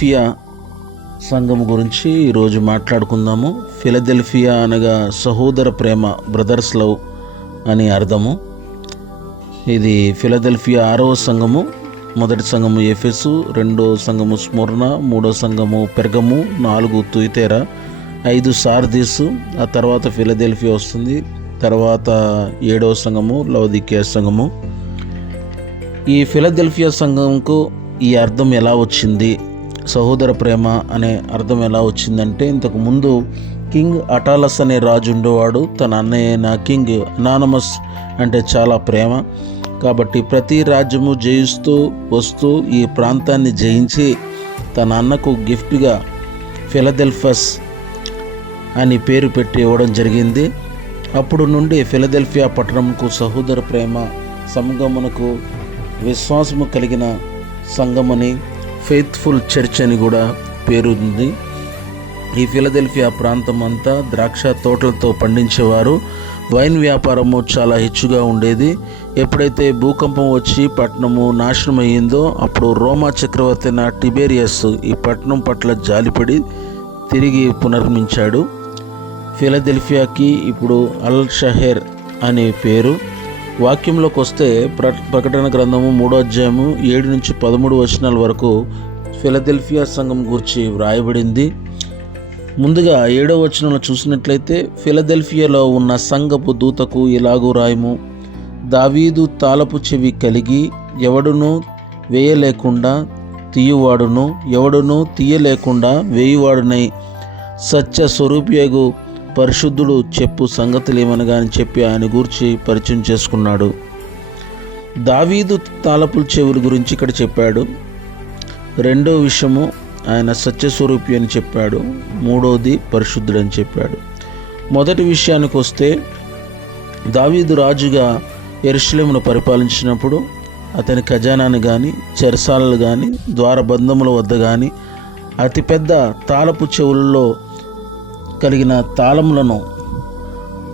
Fear సంఘం గురించి ఈరోజు మాట్లాడుకుందాము. ఫిలదెల్ఫియా అనగా సహోదర ప్రేమ, బ్రదర్స్ లవ్ అని అర్థము. ఇది ఫిలదెల్ఫియా 6వ సంఘము. మొదటి సంఘము ఎఫెసు, 2వ సంఘము స్ముర్న, 3వ సంఘము పెర్గము, 4 తుయితేరా, 5 సార్దీసు, ఆ తర్వాత ఫిలదెల్ఫియా వస్తుంది. తర్వాత 7వ సంఘము లవొదికీయ సంఘము. ఈ ఫిలదెల్ఫియా సంఘంకు ఈ అర్థం ఎలా వచ్చింది, సహోదర ప్రేమ అనే అర్థం ఎలా వచ్చిందంటే, ఇంతకు ముందు కింగ్ అటాలస్ అనే రాజు ఉండేవాడు. తన అన్నయ్య అయిన కింగ్ అనానమస్ అంటే చాలా ప్రేమ కాబట్టి ప్రతి రాజ్యము జయిస్తూ వస్తూ ఈ ప్రాంతాన్ని జయించి తన అన్నకు గిఫ్ట్గా ఫిలదెల్ఫస్ అని పేరు పెట్టి ఇవ్వడం జరిగింది. అప్పుడు నుండి ఫిలదెల్ఫియా పట్టణంకు సహోదర ప్రేమ సంగమునకు విశ్వాసము కలిగిన సంఘమని, ఫెయిత్ఫుల్ చర్చ్ అని కూడా పేరు ఉంది. ఈ ఫిలదెల్ఫియా ప్రాంతం అంతా ద్రాక్ష తోటలతో పండించేవారు. వైన్ వ్యాపారము చాలా హెచ్చుగా ఉండేది. ఎప్పుడైతే భూకంపం వచ్చి పట్టణము నాశనం అయ్యిందో అప్పుడు రోమా చక్రవర్తి అయిన టిబెరియస్ ఈ పట్టణం పట్ల జాలిపడి తిరిగి పునర్మించాడు. ఫిలదెల్ఫియాకి ఇప్పుడు అల్ షహర్ అనే పేరు. వాక్యంలోకి వస్తే ప్రకటన గ్రంథము 3వ అధ్యాయము 7 నుంచి 13 వచనాల వరకు ఫిలదెల్ఫియా సంఘం గురించి వ్రాయబడింది. ముందుగా 7వ వచనంలో చూసినట్లయితే, ఫిలదెల్ఫియాలో ఉన్న సంఘపు దూతకు ఇలాగూ రాయము: దావీదు తాళపు చెవి కలిగి ఎవడునూ వేయలేకుండా తీయువాడును, ఎవడునూ తీయలేకుండా వేయువాడునై సత్య స్వరూపియగు పరిశుద్ధుడు చెప్పు సంగతులేమనగా అని చెప్పి ఆయన గురించి పరిచయం చేసుకున్నాడు. దావీదు తాళపు చెవుల గురించి ఇక్కడ చెప్పాడు. రెండో విషయము ఆయన సత్యస్వరూపి అని చెప్పాడు. మూడోది పరిశుద్ధుడు అని చెప్పాడు. మొదటి విషయానికి వస్తే, దావీదు రాజుగా యెరూషలేమును పరిపాలించినప్పుడు అతని ఖజానాను కానీ, చెరసాలలు కానీ, ద్వారబంధముల వద్ద కానీ అతిపెద్ద తాళపు చెవులలో కలిగిన తాళములను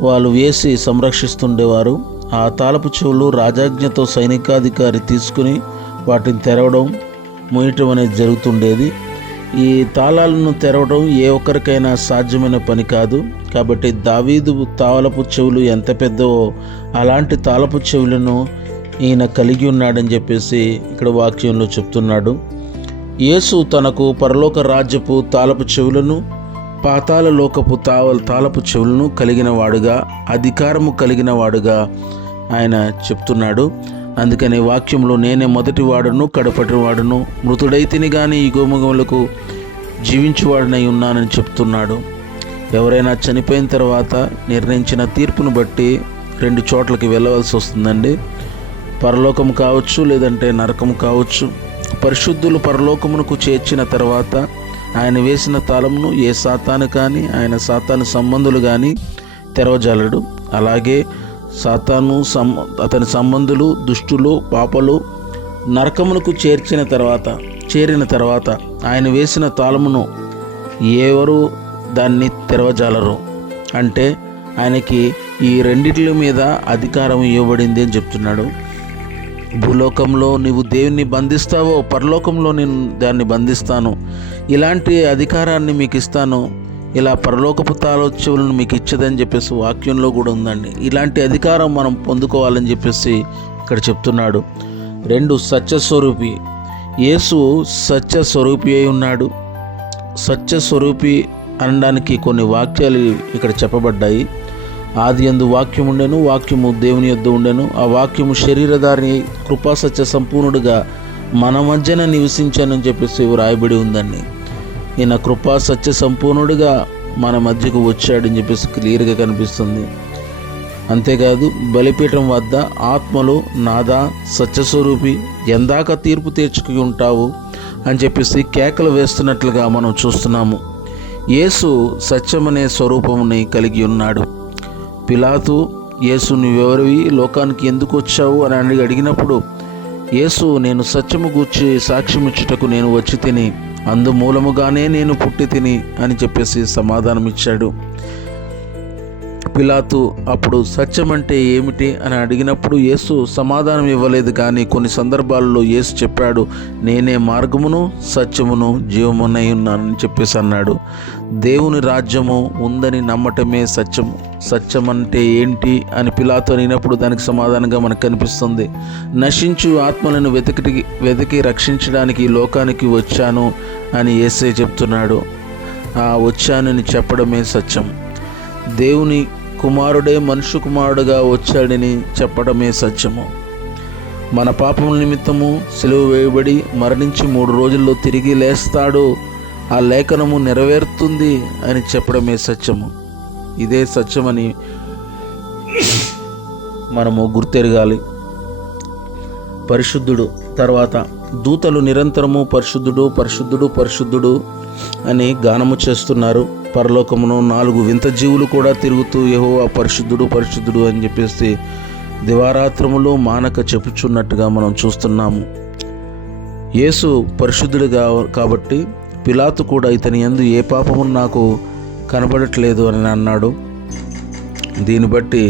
వాళ్ళు వేసి సంరక్షిస్తుండేవారు. ఆ తాళపు చెవులు రాజాజ్ఞతో సైనికాధికారి తీసుకుని వాటిని తెరవడం, మూయటం అనేది జరుగుతుండేది. ఈ తాళాలను తెరవడం ఏ ఒక్కరికైనా సాధ్యమైన పని కాదు. కాబట్టి దావీదు తాళపు చెవులు ఎంత పెద్దవో అలాంటి తాళపు చెవులను ఈయన కలిగి ఉన్నాడని చెప్పేసి ఇక్కడ వాక్యంలో చెప్తున్నాడు. యేసు తనకు పరలోక రాజ్యపు తాళపు చెవులను, పాతాళ లోకపు తాళపు చెవులను కలిగిన వాడుగా, అధికారము కలిగిన వాడుగా ఆయన చెప్తున్నాడు. అందుకని వాక్యంలో నేనే మొదటి వాడును, కడపటి వాడును, మృతుడైతిని కానీ యుగముగములకు జీవించువాడినై ఉన్నానని చెప్తున్నాడు. ఎవరైనా చనిపోయిన తర్వాత నిర్ణయించిన తీర్పును బట్టి 2 చోట్లకి వెళ్ళవలసి వస్తుందండి. పరలోకము కావచ్చు, లేదంటే నరకము కావచ్చు. పరిశుద్ధులు పరలోకమునకు చేర్చిన తర్వాత ఆయన వేసిన తాళమును ఏ సాతాను కానీ, ఆయన సాతాను సంబంధులు కానీ తెరవజాలడు. అలాగే సాతాను అతని సంబంధులు, దుష్టులు, పాపలు నరకమునకు చేరిన తర్వాత ఆయన వేసిన తాళమును ఎవరు దాన్ని తెరవజాలరు. అంటే ఆయనకి ఈ రెండిటి మీద అధికారం ఇవ్వబడింది అని చెప్తున్నాడు. భూలోకంలో నీవు దేవుని బంధిస్తావో, పరలోకంలో నేను దాన్ని బంధిస్తాను. ఇలాంటి అధికారాన్ని మీకు ఇస్తాను, ఇలా పరలోకపు తాళచెవులను మీకు ఇచ్చదని చెప్పేసి వాక్యంలో కూడా ఉందండి. ఇలాంటి అధికారం మనం పొందుకోవాలని చెప్పేసి ఇక్కడ చెప్తున్నాడు. 2 సత్యస్వరూపి. యేసు సత్యస్వరూపి అయి ఉన్నాడు. సత్యస్వరూపి అనడానికి కొన్ని వాక్యాలు ఇక్కడ చెప్పబడ్డాయి. ఆదియందు వాక్యం ఉండెను, వాక్యము దేవుని యొద్ద ఉండెను, ఆ వాక్యము శరీరధారి కృపాసత్య సంపూర్ణుడుగా మన మధ్యన నివసించానని చెప్పేసి వ్రాయబడి ఉందండి. ఈయన కృపాసత్య సంపూర్ణుడుగా మన మధ్యకు వచ్చాడని చెప్పేసి క్లియర్గా కనిపిస్తుంది. అంతేకాదు, బలిపీఠం వద్ద ఆత్మలు నాదా సత్యస్వరూపి ఎందాక తీర్పు తీర్చుకు ఉంటావు అని చెప్పేసి కేకలు వేస్తున్నట్లుగా మనం చూస్తున్నాము. యేసు సత్యమనే స్వరూపముని కలిగి ఉన్నాడు. పిలాతు, యేసు నువ్వెవరివి, లోకానికి ఎందుకు వచ్చావు అని అడిగినప్పుడు యేసు, నేను సత్యము గూర్చి సాక్ష్యమిచ్చుటకు నేను వచ్చి తిని, అందుమూలముగానే నేను పుట్టి తిని అని చెప్పేసి సమాధానం ఇచ్చాడు. పిలాతు అప్పుడు సత్యం అంటే ఏమిటి అని అడిగినప్పుడు యేసు సమాధానం ఇవ్వలేదు. కానీ కొన్ని సందర్భాల్లో యేసు చెప్పాడు, నేనే మార్గమును సత్యమును జీవమునై ఉన్నానని చెప్పేసి అన్నాడు. దేవుని రాజ్యము ఉందని నమ్మటమే సత్యం. సత్యం అంటే ఏంటి అని పిలాతు అడిగినప్పుడు దానికి సమాధానంగా మనకు కనిపిస్తుంది. నశించు ఆత్మలను వెతికి రక్షించడానికి ఈ లోకానికి వచ్చాను అని యేసే చెప్తున్నాడు. వచ్చానని చెప్పడమే సత్యం. దేవుని కుమారుడే మనుష్య కుమారుడుగా వచ్చాడని చెప్పడమే సత్యము. మన పాపముల నిమిత్తము సిలువ వేయబడి మరణించి 3 రోజుల్లో తిరిగి లేస్తాడు, ఆ లేఖనము నెరవేరుతుంది అని చెప్పడమే సత్యము. ఇదే సత్యమని మనము గుర్తెరగాలి. పరిశుద్ధుడు తర్వాత దూతలు నిరంతరము పరిశుద్ధుడు పరిశుద్ధుడు పరిశుద్ధుడు అని గానము చేస్తున్నారు. పరలోకమును 4 వింత జీవులు కూడా తిరుగుతూ యెహోవా పరిశుద్ధుడు పరిశుద్ధుడు అని చెప్పేసి దివారాత్రములు మానక చెప్పుచున్నట్టుగా మనం చూస్తున్నాము. యేసు పరిశుద్ధుడుగా కాబట్టి పిలాతు కూడా ఇతని యందు ఏ పాపము నాకు కనబడట్లేదు అని అన్నాడు. దీన్ని బట్టి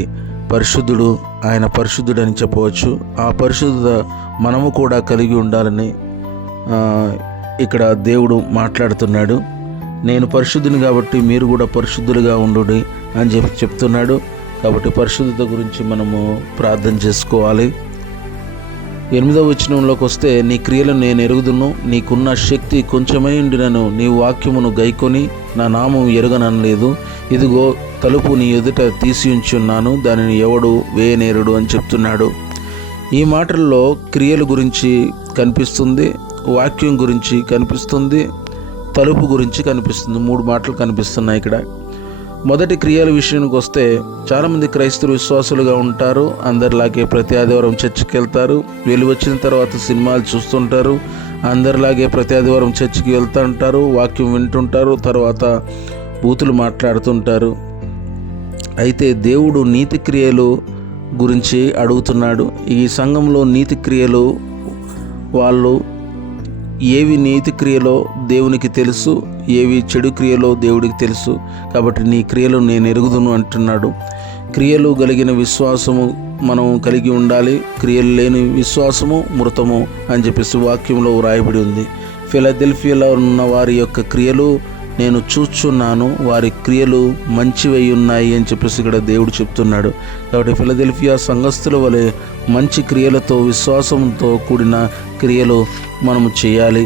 పరిశుద్ధుడు, ఆయన పరిశుద్ధుడు అని చెప్పవచ్చు. ఆ పరిశుద్ధత మనము కూడా కలిగి ఉండాలని ఇక్కడ దేవుడు మాట్లాడుతున్నాడు. నేను పరిశుద్ధుని కాబట్టి మీరు కూడా పరిశుద్ధులుగా ఉండుడి అని చెప్తున్నాడు. కాబట్టి పరిశుద్ధత గురించి మనము ప్రార్థన చేసుకోవాలి. 8వ వచనంలోకి వస్తే, నీ క్రియలను నేను ఎరుగుదును, నీకున్న శక్తి కొంచెమై ఉండినను నీ వాక్యమును గైకొని నా నామం ఎరగననలేదు. ఇదిగో తలుపు నీ ఎదుట తీసి ఉంచున్నాను, దానిని ఎవడు వేయనేరుడు అని చెప్తున్నాడు. ఈ మాటల్లో క్రియల గురించి కనిపిస్తుంది, వాక్యం గురించి కనిపిస్తుంది, తలుపు గురించి కనిపిస్తుంది. 3 మాటలు కనిపిస్తున్నాయి ఇక్కడ. మొదటి క్రియల విషయానికి వస్తే, చాలామంది క్రైస్తవ విశ్వాసులుగా ఉంటారు. అందరిలాగే ప్రతి ఆదివారం చర్చికి వెళ్తారు. వెళ్ళి వచ్చిన తర్వాత సినిమాలు చూస్తుంటారు. అందరిలాగే ప్రతి ఆదివారం చర్చికి వెళ్తూ ఉంటారు, వాక్యం వింటుంటారు, తర్వాత బూతులు మాట్లాడుతుంటారు. అయితే దేవుడు నీతి క్రియలు గురించి అడుగుతున్నాడు. ఈ సంఘంలో నీతి క్రియలు, వాళ్ళు ఏవి నీతి క్రియలో దేవునికి తెలుసు, ఏవి చెడు క్రియలో దేవుడికి తెలుసు. కాబట్టి నీ క్రియలు నేను ఎరుగుదును అంటున్నాడు. క్రియలు కలిగిన విశ్వాసము మనం కలిగి ఉండాలి. క్రియలు లేని విశ్వాసము మృతము అని చెప్పేసి వాక్యంలో వ్రాయబడి ఉంది. ఫిలదెల్ఫియాలో ఉన్న వారి యొక్క క్రియలు నేను చూచున్నాను, వారి క్రియలు మంచివై ఉన్నాయి అని చెప్పేసి ఇక్కడ దేవుడు చెప్తున్నాడు. కాబట్టి ఫిలదెల్ఫియా సంఘస్థుల వలె మంచి క్రియలతో విశ్వాసంతో కూడిన క్రియలు మనము చేయాలి.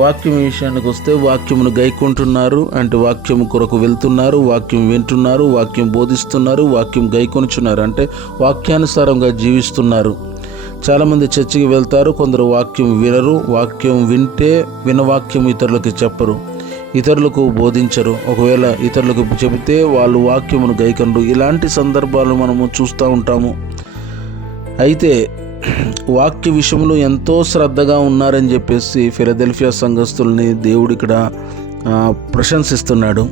వాక్యం విషయానికి వస్తే, వాక్యమును గైకుంటున్నారు అంటే వాక్యం కొరకు వెళ్తున్నారు, వాక్యం వింటున్నారు, వాక్యం బోధిస్తున్నారు, వాక్యం గైకొనుచున్నారు అంటే వాక్యానుసారంగా జీవిస్తున్నారు. చాలామంది చర్చికి వెళ్తారు, కొందరు వాక్యం వినరు. వాక్యం వింటే వినవాక్యం ఇతరులకు చెప్పరు, ఇతరులకు బోధించరు. ఒకవేళ ఇతరులకు చెబితే వాళ్ళు వాక్యమును గైకొనరు. ఇలాంటి సందర్భాలు మనము చూస్తూ ఉంటాము. అయితే వాక్య విషయంలో ఎంతో శ్రద్ధగా ఉన్నారని చెప్పేసి ఫిలదెల్ఫియా సంఘస్థుల్ని దేవుడు ఇక్కడ ప్రశంసిస్తున్నాడు.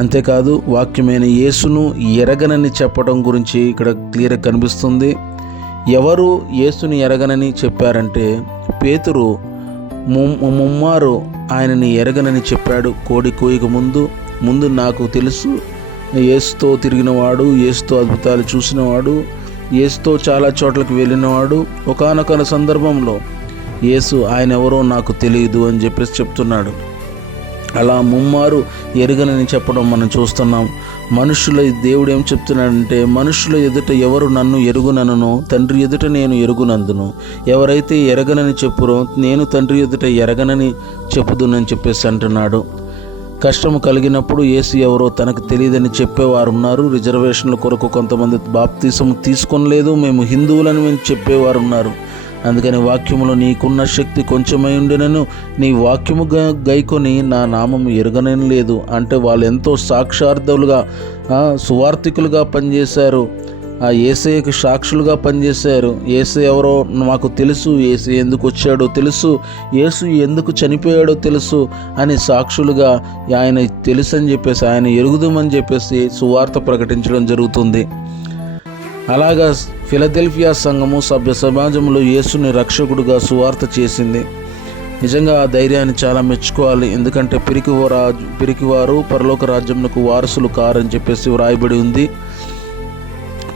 అంతేకాదు వాక్యమైన యేసును ఎరగనని చెప్పడం గురించి ఇక్కడ క్లియర్గా కనిపిస్తుంది. ఎవరు యేసుని ఎరగనని చెప్పారంటే, పేతురు ముమ్మారు ఆయనని ఎరగనని చెప్పాడు. కోడి కోయక ముందు నాకు తెలుసు, యేసుతో తిరిగినవాడు, యేసుతో అద్భుతాలు చూసినవాడు, యేసుతో చాలా చోట్లకు వెళ్ళినవాడు. ఒకానొక సందర్భంలో యేసు ఆయన ఎవరో నాకు తెలియదు అని చెప్పేసి చెప్తున్నాడు. అలా ముమ్మారు ఎరగనని చెప్పడం మనం చూస్తున్నాం. మనుషుల దేవుడు ఏం చెప్తున్నాడంటే, మనుషుల ఎదుట ఎవరు నన్ను ఎరుగునను తండ్రి ఎదుట నేను ఎరుగునందును, ఎవరైతే ఎరగనని చెప్పురో నేను తండ్రి ఎదుట ఎరగనని చెప్పుదునని చెప్పేసి అంటున్నాడు. కష్టము కలిగినప్పుడు యేసు ఎవరో తనకు తెలియదని చెప్పేవారు ఉన్నారు. రిజర్వేషన్ల కొరకు కొంతమంది బాప్తిసం తీసుకోలేదు, మేము హిందువులని చెప్పేవారు ఉన్నారు. అందుకని వాక్యములో నీకున్న శక్తి కొంచెమై ఉండినను నీ వాక్యము గైకొని నా నామము ఎరగనని లేదు అంటే వాళ్ళు ఎంతో సాక్షార్థులుగా సువార్థికులుగా పనిచేశారు. ఆ యేసయ్యకు సాక్షులుగా పనిచేశారు. యేసు ఎవరో మాకు తెలుసు, యేసు ఎందుకు వచ్చాడో తెలుసు, యేసు ఎందుకు చనిపోయాడో తెలుసు అని సాక్షులుగా ఆయన తెలుసు అని చెప్పేసి, ఆయన ఎరుగుదామని చెప్పేసి సువార్త ప్రకటించడం జరుగుతుంది. అలాగా ఫిలదెల్ఫియా సంఘము సభ్య సమాజంలో యేసుని రక్షకుడుగా సువార్త చేసింది. నిజంగా ఆ ధైర్యాన్ని చాలా మెచ్చుకోవాలి. ఎందుకంటే పిరికివారు పరలోక రాజ్యమునకు వారసులు కారని చెప్పేసి వ్రాయబడి ఉంది.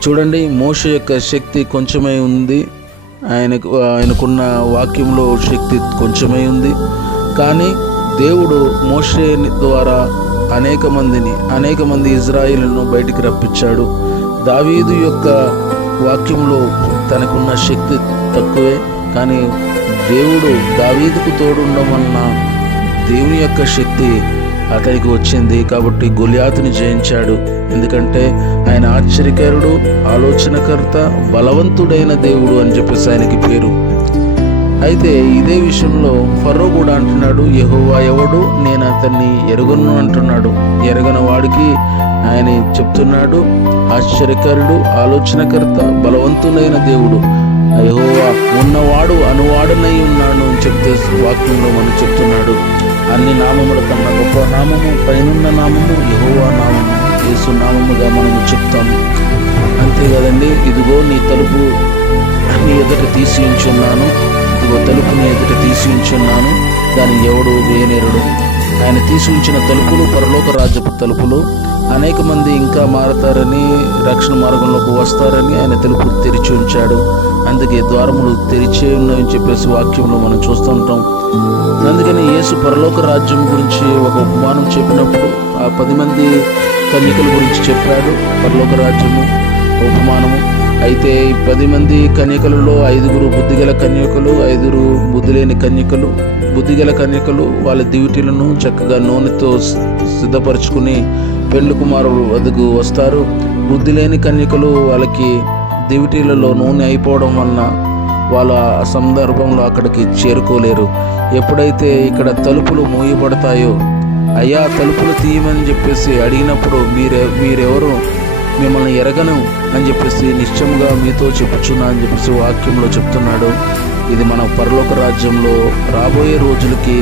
చూడండి, మోషే యొక్క శక్తి కొంచెమై ఉంది, ఆయనకున్న వాక్యంలో శక్తి కొంచెమై ఉంది. కానీ దేవుడు మోషే ద్వారా అనేక మంది ఇజ్రాయేలును బయటికి రప్పించాడు. దావీదు యొక్క వాక్యంలో తనకున్న శక్తి తక్కువే, కానీ దేవుడు దావీదుకు తోడుండడం వలన దేవుని యొక్క శక్తి అతనికి వచ్చింది. కాబట్టి గొలియాతుని జయించాడు. ఎందుకంటే ఆయన ఆశ్చర్యకరుడు, ఆలోచనకర్త, బలవంతుడైన దేవుడు అని చెప్పేసి ఆయనకి పేరు. అయితే ఇదే విషయంలో ఫరో కూడా అంటున్నాడు, యెహోవా ఎవడు, నేను అతన్ని ఎరుగను అంటున్నాడు. ఎరగని వాడికి ఆయన చెప్తున్నాడు, ఆశ్చర్యకరుడు, ఆలోచనకర్త, బలవంతుడైన దేవుడు యెహోవా ఉన్నవాడు అనువాడునై ఉన్నాడు అని చెప్తే వాక్యంలో మనం చెప్తున్నాడు. అన్ని నామముల కన్నా గొప్ప నామము, పైనున్న నామము యెహోవా నామము, యేసు నామముగా మనము చెప్తాము. అంతే కదండి. ఇదిగో నీ తలుపు నీ ఎదుట తీసి ఉంచున్నాను, ఇదిగో తలుపు నీ ఎదుట తీసి ఉంచున్నాను, దాన్ని ఎవడు వేయనేరుడు. ఆయన తీసి ఉంచిన తలుపులు పరలోక రాజ్యపు తలుపులు. అనేక మంది ఇంకా మారతారని, రక్షణ మార్గంలోకి వస్తారని ఆయన తలుపు తెరిచి ఉంచాడు. అందుకే ద్వారములు తెరిచే ఉన్నాయని చెప్పేసి వాక్యంలో మనం చూస్తూ ఉంటాం. అందుకని యేసు పరలోక రాజ్యం గురించి ఒక ఉపమానం చెప్పినప్పుడు ఆ 10 మంది కన్యకల గురించి చెప్పాడు. పరలోక రాజ్యము ఉపమానము. అయితే ఈ 10 మంది కన్యకలలో 5 బుద్ధిగల కన్యకలు, 5 బుద్ధి లేని కన్యకలు. బుద్ధిగల కన్యకలు వాళ్ళ దివిటీలను చక్కగా నూనెతో సిద్ధపరచుకుని పెండ్లి కుమారుడు వద్దకు వస్తారు. బుద్ధి లేని కన్యకలు వాళ్ళకి దివిటీలలో నూనె అయిపోవడం వలన వాళ్ళ ఆ సందర్భంలో అక్కడికి చేరుకోలేరు. ఎప్పుడైతే ఇక్కడ తలుపులు మూయబడతాయో, అయ్యా తలుపులు తీయమని చెప్పేసి అడిగినప్పుడు మీరెవరు, మిమ్మల్ని ఎరగను అని చెప్పేసి నిశ్చయంగా మీతో చెప్పుచున్నా అని చెప్పేసి వాక్యంలో చెప్తున్నాడు. ఇది మన పరలోక రాజ్యంలో రాబోయే రోజులకి,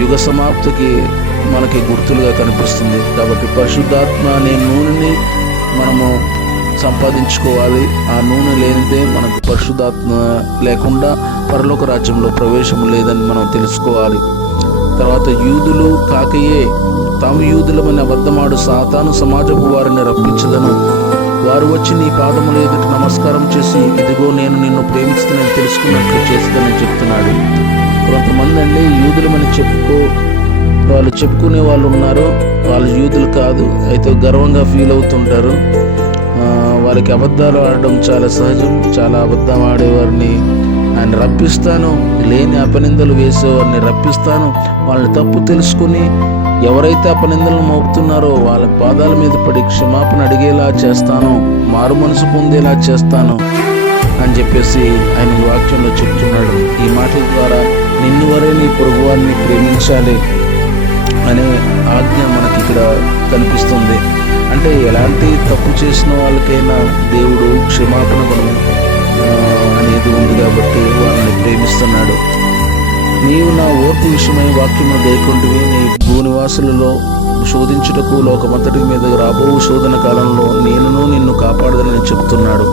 యుగ సమాప్తికి మనకి గుర్తులుగా కనిపిస్తుంది. కాబట్టి పరిశుద్ధాత్మ అనే నూనెని మనము సంపాదించుకోవాలి. ఆ నూనె లేనిదే మనకు పరిశుద్ధాత్మ లేకుండా పరలోక రాజ్యంలో ప్రవేశం లేదని మనం తెలుసుకోవాలి. తర్వాత యూదులు కాకయే తాము యూదులమని అబద్ధమాడు సాతాను సమాజపు వారిని రప్పించదను. వారు వచ్చి నీ పాదముల ఎదుట నమస్కారం చేసి, ఇదిగో నేను నిన్ను ప్రేమిస్తున్నాను తెలుసుకున్నట్లు చేస్తుందని చెప్తున్నాడు. కొంతమంది అండి యూదులమని వాళ్ళు చెప్పుకునే వాళ్ళు ఉన్నారు, వాళ్ళు యూదులు కాదు, అయితే గర్వంగా ఫీల్ అవుతుంటారు. వారికి అబద్ధాలు ఆడడం చాలా సహజం. చాలా అబద్ధం ఆడేవారిని ఆయన రప్పిస్తాను, లేని అపనిందలు వేసేవారిని రప్పిస్తాను. వాళ్ళని తప్పు తెలుసుకుని ఎవరైతే అపనిందలను మోపుతున్నారో వాళ్ళ పాదాల మీద పడి క్షమాపణ అడిగేలా చేస్తాను, మారు మనసు పొందేలా చేస్తాను అని చెప్పేసి ఆయన వాక్యంలో చెప్తున్నాడు. ఈ మాటల ద్వారా నిన్ను వరే నీ పొరుగువారిని ప్రేమించాలి అనే ఆజ్ఞ మనకి ఇక్కడ కనిపిస్తుంది. అంటే ఎలాంటి తప్పు చేసిన వాళ్ళకైనా దేవుడు క్షమాపణ గుణం అనేది ఉంది కాబట్టి వాళ్ళని ప్రేమిస్తున్నాడు. నీవు నా ఓర్పు విషయమై వాక్యము గైకొంటివి, నీ భూనివాసులలో శోధించుటకు లోకమంతటి మీద రాబో శోధన కాలంలో నేనును నిన్ను కాపాడదని చెప్తున్నాడు.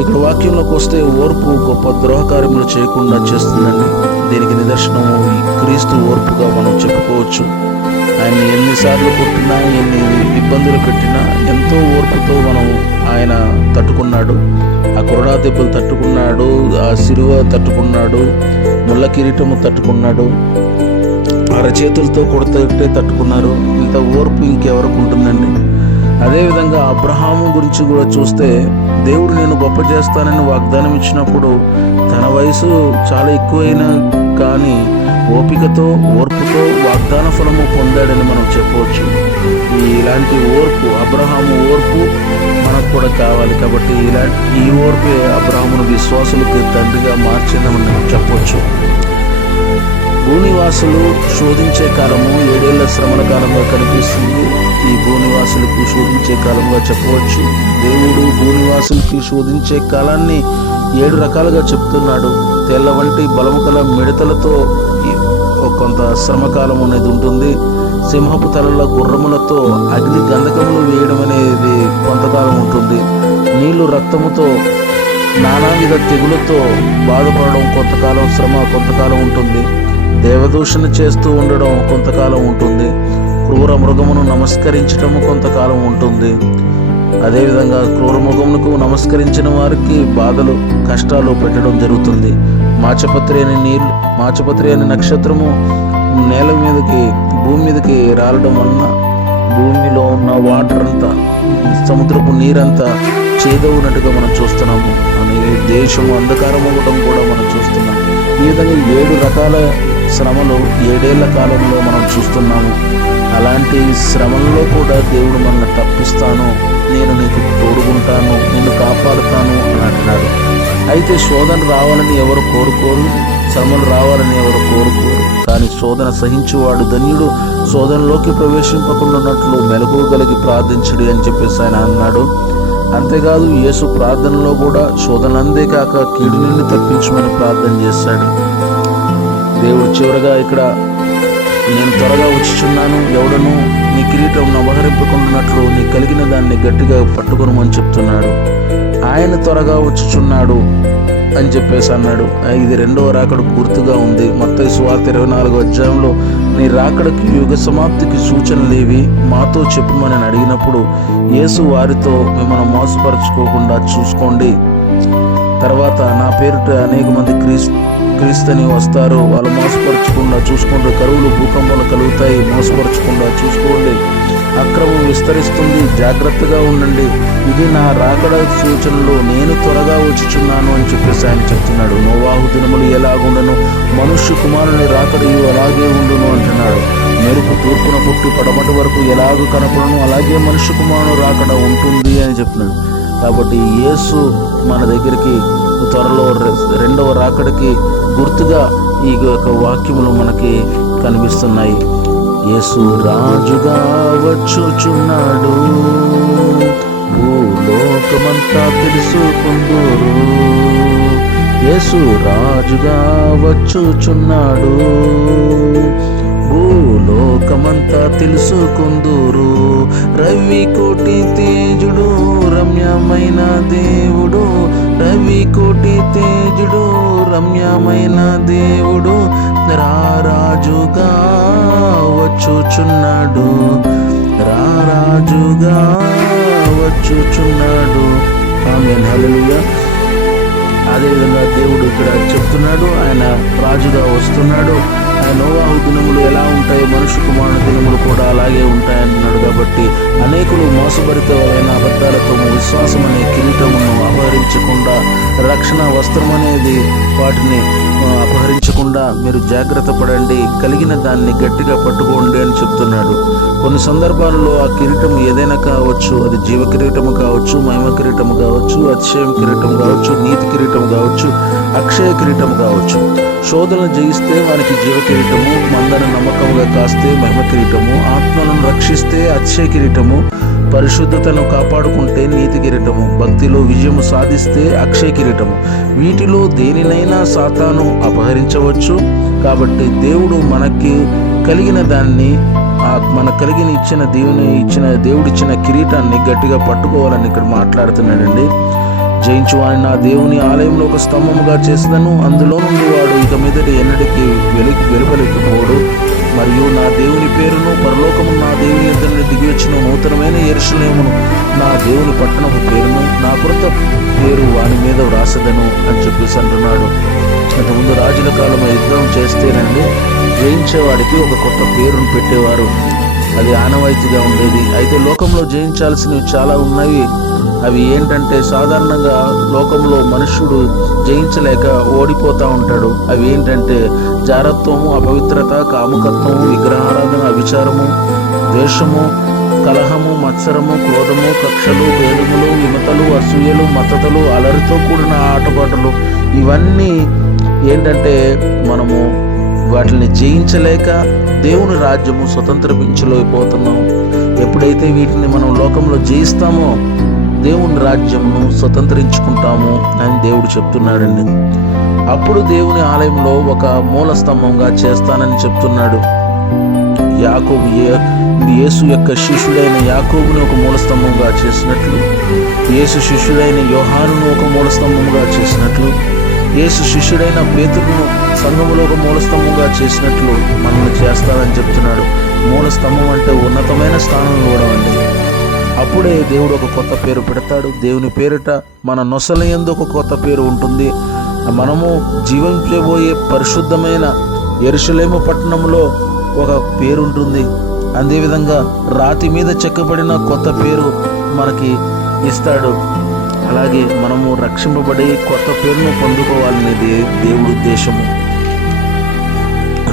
ఇక్కడ వాక్యంలోకి వస్తే ఓర్పు గొప్ప ద్రోహకార్యములు చేయకుండా చేస్తుందండి. దీనికి నిదర్శనము క్రీస్తు ఓర్పుగా మనం చెప్పుకోవచ్చు. ఆయన ఎన్నిసార్లు కొట్టినా, ఎన్ని ఇబ్బందులు పెట్టినా ఎంతో ఓర్పుతో ఆయన తట్టుకున్నాడు. ఆ కొరడా దెబ్బలు తట్టుకున్నాడు, ఆ సిలువ తట్టుకున్నాడు, ముళ్ళ కిరీటము తట్టుకున్నాడు, అరచేతులతో కొడుతుంటే తట్టుకున్నారు. ఇంత ఓర్పు ఇంకెవరికి ఉంటుందండి? అదేవిధంగా అబ్రహాము గురించి కూడా చూస్తే, దేవుడు నేను గొప్ప చేస్తానని వాగ్దానం ఇచ్చినప్పుడు తన వయసు చాలా ఎక్కువైనా కానీ ఓపికతో ఓర్పుతో వాగ్దాన ఫలము పొందాడని మనం చెప్పవచ్చు. ఇలాంటి ఓర్పు, అబ్రహాము ఓర్పు మనకు కూడా కావాలి. కాబట్టి ఈ ఓర్పే అబ్రహామును విశ్వాసులకు తండ్రిగా మార్చిందని మనం చెప్పవచ్చు. భూనివాసులు శోధించే కాలము 7 ఏళ్ల శ్రమల కాలంగా కనిపిస్తుంది. ఈ భూనివాసులకు శోధించే కాలంగా చెప్పవచ్చు. దేవుడు భూనివాసులకి శోధించే కాలాన్ని 7 రకాలుగా చెప్తున్నాడు. తెల్ల వంటి బలము కల మిడతలతో కొంత శ్రమకాలం అనేది ఉంటుంది. సింహపు తలల గుర్రములతో అగ్ని గంధకములు వేయడం అనేది కొంతకాలం ఉంటుంది. నీళ్లు రక్తముతో నానావిధ తెగులతో బాధపడడం కొంతకాలం శ్రమ, కొంతకాలం ఉంటుంది. దేవదూషణ చేస్తూ ఉండడం కొంతకాలం ఉంటుంది. క్రూర మృగమును నమస్కరించడము కొంతకాలం ఉంటుంది. అదేవిధంగా క్రూరముఖమునకు నమస్కరించిన వారికి బాధలు, కష్టాలు పెట్టడం జరుగుతుంది. మాచపత్రి అనే నక్షత్రము నేల మీదకి, భూమి మీదకి రాలడం వలన భూమిలో ఉన్న వాటర్ అంతా, సముద్రపు నీరంతా చేదవునట్టుగా మనం చూస్తున్నాము. అలాగే దేశము అంధకారం అవ్వడం కూడా మనం చూస్తున్నాం. ఈ విధంగా 7 రకాల శ్రమలు 7 ఏళ్ల కాలంలో మనం చూస్తున్నాము. అలాంటి శ్రమల్లో కూడా దేవుడు మనల్ని తప్పిస్తాను, నేను నీకు తోడుకుంటాను, నిన్ను కాపాడుతాను అని అంటున్నాడు. అయితే శోధన రావాలని ఎవరు కోరుకోరు, శ్రమలు రావాలని ఎవరు కోరుకోరు. కానీ శోధన సహించువాడు ధన్యుడు, శోధనలోకి ప్రవేశింపకుండాన్నట్లు మెలకువగలిగి ప్రార్థించుడు అని చెప్పేసి ఆయన అన్నాడు. అంతేకాదు యేసు ప్రార్థనలో కూడా శోధనలందే కాక కీడు నుండి తప్పించమని ప్రార్థన చేశాడు. దేవుడు చివరగా ఇక్కడ నేను త్వరగా వచ్చుచున్నాను, ఎవడను నీ కిరీటం అపహరింపకుండాన్నట్లు నీ కలిగిన దాన్ని గట్టిగా పట్టుకొనమని చెప్తున్నాడు. ఆయన త్వరగా వచ్చుచున్నాడు అని చెప్పేసి అన్నాడు. ఇది 2వ రాకడకు గుర్తుగా ఉంది. మత్తయి సువార్త 24వ అధ్యాయంలో నీ రాకడకి యుగ సమాప్తికి సూచనలేవి మాతో చెప్పమని అడిగినప్పుడు యేసు వారితో మిమ్మల్ని మోసపరచుకోకుండా చూసుకోండి, తర్వాత నా పేరిట అనేక మంది క్రీస్తుని వస్తారు, వాళ్ళు మోసపరచకుండా చూసుకోండి, కరువులు భూకంపాలు కలుగుతాయి, మోసపరచకుండా చూసుకోండి, అక్రమం విస్తరిస్తుంది, జాగ్రత్తగా ఉండండి, ఇది నా రాకడ సూచనలు, నేను త్వరగా వచ్చుచున్నాను అని చెప్పేసి ఆయన చెప్తున్నాడు. నోవాహు దినములు ఎలాగుండను, మనుష్య కుమారుని రాకడయు అలాగే ఉండును అంటున్నాడు. మెరుపు తూర్పున పుట్టి పడమటి వరకు ఎలాగూ కనపడను, అలాగే మనుష్య కుమారుని రాకడ ఉంటుంది అని చెప్తున్నాడు. కాబట్టి యేసు మన దగ్గరికి త్వరలో 2వ రాకడికి గుర్తుగా ఈ యొక్క వాక్యములు మనకి కనిపిస్తున్నాయి. యేసు రాజుగా వచ్చుచున్నాడు, భూలోకమంతా తెలుసుకుందురు. యేసు రాజుగా వచ్చుచున్నాడు, భూలోకమంతా తెలుసుకుందురు. రవి కోటి తేజుడు రమ్యమైన దేవుడు, రవి కోటి తేజుడు రమ్యమైన దేవుడు రారాజుగా వచ్చుచున్నాడు, రారాజుగా వచ్చుచున్నాడు. ఆమేన్, హల్లెలూయా. అదేవిధంగా దేవుడు ఇక్కడ చెప్తున్నాడు, ఆయన రాజుగా వస్తున్నాడు. ఆయన నోవాహు దినములు ఎలా ఉంటాయో మనుష్య కుమారుని దినములు కూడా అలాగే ఉంటాయన్నాడు. కాబట్టి అనేకులు మోసభరితమైన అబద్ధాలతో విశ్వాసం అనే కిరీటమును అపహరించకుండా, రక్షణ వస్త్రం అనేది వాటిని అపహరించకుండా మీరు జాగ్రత్త పడండి, కలిగిన దాన్ని గట్టిగా పట్టుకోండి అని చెప్తున్నాడు. కొన్ని సందర్భాలలో ఆ కిరీటం ఏదైనా కావచ్చు, అది జీవ కిరీటము కావచ్చు, మహిమ కిరీటము కావచ్చు, అతిశయం కిరీటం కావచ్చు, నీతి కిరీటం కావచ్చు, అక్షయ కిరీటం కావచ్చు. శోధనలు జయిస్తే వారికి జీవ కిరీటము, మందను నమ్మకముగా కాస్తే మహిమ కిరీటము, ఆత్మలను రక్షిస్తే అతిశయ కిరీటము, పరిశుద్ధతను కాపాడుకుంటే నీతి కిరీటము, భక్తిలో విజయము సాధిస్తే అక్షయ కిరీటము. వీటిలో దేనినైనా సాతాను అపహరించవచ్చు. కాబట్టి దేవుడు మనకి కలిగిన దాన్ని, దేవుడిచ్చిన కిరీటాన్ని గట్టిగా పట్టుకోవాలని ఇక్కడ మాట్లాడుతున్నాడండి. జయించువాని నా దేవుని ఆలయంలో ఒక స్తంభముగా చేసేదను, అందులో నుండి వాడు ఇక మీదట ఎన్నటికీ వెలుపలెక్కిపోడు. మరియు నా దేవుని పేరును, పరలోకము నా దేవుని యొద్ద నుండి దిగి వచ్చిన నూతనమైన యెరూషలేమును, నా దేవుని పట్టణపు పేరును, నా కొత్త పేరు వాని మీద వ్రాసదను అని చెప్పేసి అంటున్నాడు. అంతకుముందు రాజుల కాలంలో యుద్ధం చేస్తేనండి జయించేవాడికి ఒక కొత్త పేరును పెట్టేవారు, అది ఆనవాయితీగా ఉండేది. అయితే లోకంలో జయించాల్సినవి చాలా ఉన్నాయి. అవి ఏంటంటే సాధారణంగా లోకంలో మనుష్యుడు జయించలేక ఓడిపోతూ ఉంటాడు. అవి ఏంటంటే జారత్వము, అపవిత్రత, కాముకత్వము, విగ్రహారాధన, అవిచారము, ద్వేషము, కలహము, మత్సరము, క్రోధము, కక్షలు, భేదములు, విమతలు, అసూయలు, మత్తతలు, అలరితో కూడిన ఆటపాటలు. ఇవన్నీ ఏంటంటే మనము వాటిని జయించలేక దేవుని రాజ్యము స్వతంత్రించలేకపోతున్నాం. ఎప్పుడైతే వీటిని మనం లోకంలో జయిస్తామో దేవుని రాజ్యమును స్వతంత్రించుకుంటాము అని దేవుడు చెప్తున్నాడండి. అప్పుడు దేవుని ఆలయంలో ఒక మూల స్తంభంగా చేస్తానని చెప్తున్నాడు. యేసు యొక్క శిష్యుడైన యాకోబుని ఒక మూల స్తంభంగా చేసినట్లు, యేసు శిష్యుడైన యోహానును ఒక మూల స్తంభంగా చేసినట్లు, యేసు శిష్యుడైన పేతురును సంఘములో ఒక మూల స్తంభంగా చేసినట్లు మనల్ని చేస్తానని చెప్తున్నాడు. మూల స్తంభం అంటే ఉన్నతమైన స్థానం ఇవ్వడం అండి. అప్పుడే దేవుడు ఒక కొత్త పేరు పెడతాడు. దేవుని పేరిట మన నొసల యందు ఒక కొత్త పేరు ఉంటుంది. మనము జీవించబోయే పరిశుద్ధమైన యెరూషలేము పట్టణంలో ఒక పేరు ఉంటుంది. అదేవిధంగా రాతి మీద చెక్కబడిన కొత్త పేరు మనకి ఇస్తాడు. అలాగే మనము రక్షింపబడి కొత్త పేరును పొందుకోవాలనేది దేవుడి ఉద్దేశము.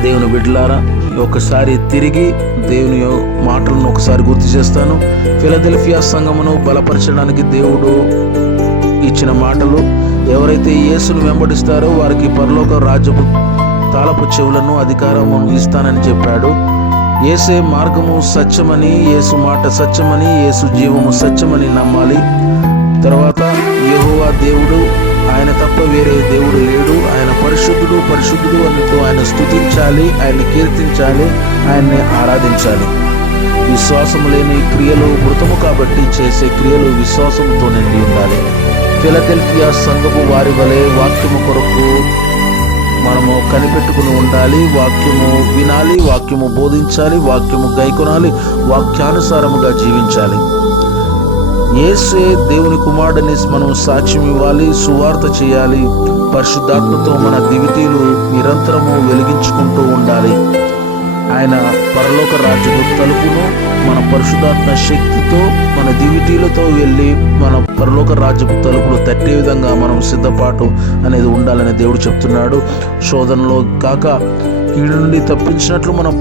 దేవుని బిడ్డలారా, ఒకసారి తిరిగి దేవుని మాటలను ఒకసారి గుర్తు చేస్తాను. ఫిలదెల్ఫియా సంఘమును బలపరచడానికి దేవుడు ఇచ్చిన మాటలు: ఎవరైతే యేసును వెంబడిస్తారో వారికి పరలోక రాజ్యపు తాళపు చెవులను అధికారము ఇస్తానని చెప్పాడు. యేసే మార్గము సత్యమని, యేసు మాట సత్యమని, యేసు జీవము సత్యమని నమ్మాలి. తర్వాత యెహోవా దేవుడు, ఆయన తప్ప వేరే దేవుడు లేడు, ఆయన పరిశుద్ధుడు పరిశుద్ధుడు అనితో ఆయన స్తుతించాలి, ఆయన కీర్తించాలి, ఆయన్ని ఆరాధించాలి. విశ్వాసము లేని క్రియలు మృతము కాబట్టి చేసే క్రియలు విశ్వాసంతో నిండి ఉండాలి. ఫిలదెల్ఫియా సంఘము వారి వలె వాక్యము కొరకు మనము కనిపెట్టుకుని ఉండాలి. వాక్యము వినాలి, వాక్యము బోధించాలి, వాక్యము గైకొనాలి, వాక్యానుసారముగా జీవించాలి. యేసే దేవుని కుమారుడని మనం సాక్ష్యం ఇవ్వాలి, సువార్త చేయాలి. పరిశుద్ధాత్మతో మన దివిటీలు నిరంతరము వెలిగించుకుంటూ ఉండాలి. ఆయన పరలోక రాజ్యపు తలుపును మన పరిశుద్ధాత్మ శక్తితో మన దివిటీలతో వెళ్ళి మన పరలోక రాజ్యపు తలుపులు తట్టే విధంగా మనం సిద్ధపాటు అనేది ఉండాలని దేవుడు చెప్తున్నాడు. శోధనలో కాక కీడు నుండి తప్పించినట్లు మనం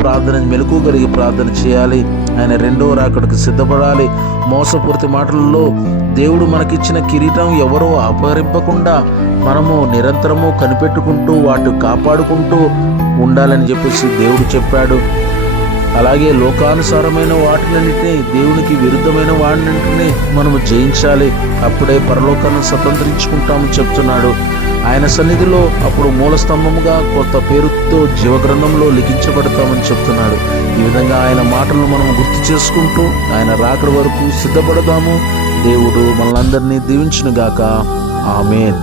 మెలకువగలిగి ప్రార్థన చేయాలి. ఆయన రెండవ రాకడకు సిద్ధపడాలి. మోసపూరిత మాటలలో దేవుడు మనకిచ్చిన కిరీటం ఎవరో అపహరింపకుండా మనము నిరంతరము కనిపెట్టుకుంటూ వాటి కాపాడుకుంటూ ఉండాలని చెప్పేసి దేవుడు చెప్పాడు. అలాగే లోకానుసారమైన వాటినన్నింటినీ, దేవునికి విరుద్ధమైన వాటినన్నింటినీ మనము జయించాలి. అప్పుడే పరలోకాన్ని స్వతంత్రించుకుంటామని చెప్తున్నాడు. ఆయన సన్నిధిలో అప్పుడు మూలస్తంభముగా కొత్త పేరుతో జీవగ్రంథంలో లిఖించబడతామని చెప్తున్నాడు. ఈ విధంగా ఆయన మాటలను మనం గుర్తు చేసుకుంటూ ఆయన రాకడ వరకు సిద్ధపడదాము. దేవుడు మనలందరినీ దీవించునుగాక. ఆమేన్.